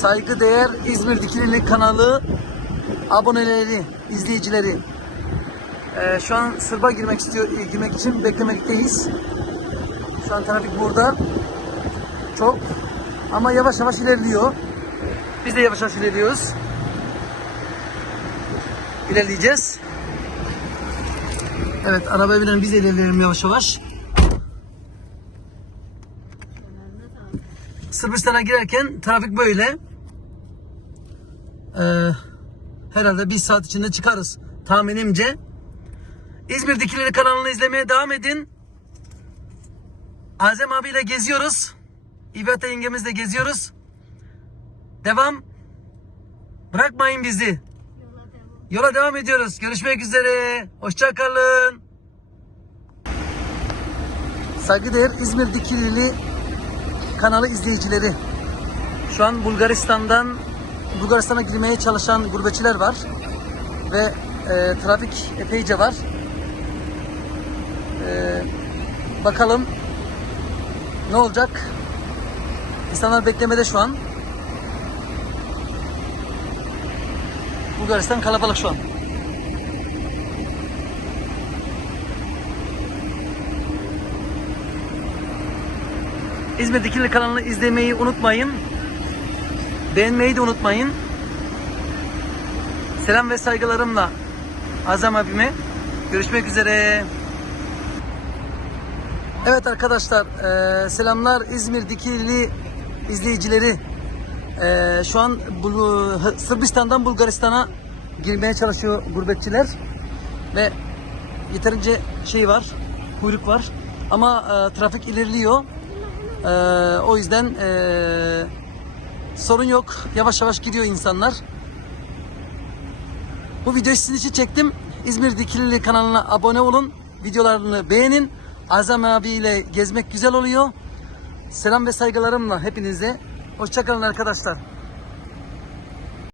saygıdeğer İzmir Dikilili kanalı aboneleri, izleyicileri. Ee, şu an Sırba girmek istiyor, girmek için beklemekteyiz. Şu an trafik burada. Çok. Ama yavaş yavaş ilerliyor. Biz de yavaş yavaş ilerliyoruz. İlerleyeceğiz. Evet, arabaya binen biz ilerleyelim yavaş yavaş. Sırbistan'a girerken trafik böyle. Ee, herhalde bir saat içinde çıkarız tahminimce. İzmir Dikileri kanalını izlemeye devam edin. Azem abiyle geziyoruz. İveta yengemizle geziyoruz. Devam. Bırakmayın bizi. Yola devam ediyoruz. Görüşmek üzere. Hoşça kalın. Saygıdeğer İzmir Dikilili kanalı izleyicileri. Şu an Bulgaristan'dan Bulgaristan'a girmeye çalışan gurbetçiler var. Ve e, trafik epeyce var. E, bakalım ne olacak? İnsanlar beklemede şu an. Bulgaristan kalabalık şu an. İzmir Dikili kanalını izlemeyi unutmayın. Beğenmeyi de unutmayın. Selam ve saygılarımla Azam abime. Görüşmek üzere. Evet arkadaşlar eee, selamlar İzmir Dikili izleyicileri. Eee, şu an bu, Sırbistan'dan Bulgaristan'a girmeye çalışıyor gurbetçiler. Ve yeterince şey var, kuyruk var. Ama eee, trafik ilerliyor. Eee, o yüzden eee, sorun yok. Yavaş yavaş gidiyor insanlar. Bu videoyu sizin için çektim. İzmir Dikilili kanalına abone olun. Videolarını beğenin. Azam abiyle gezmek güzel oluyor. Selam ve saygılarımla hepinize. Hoşçakalın arkadaşlar.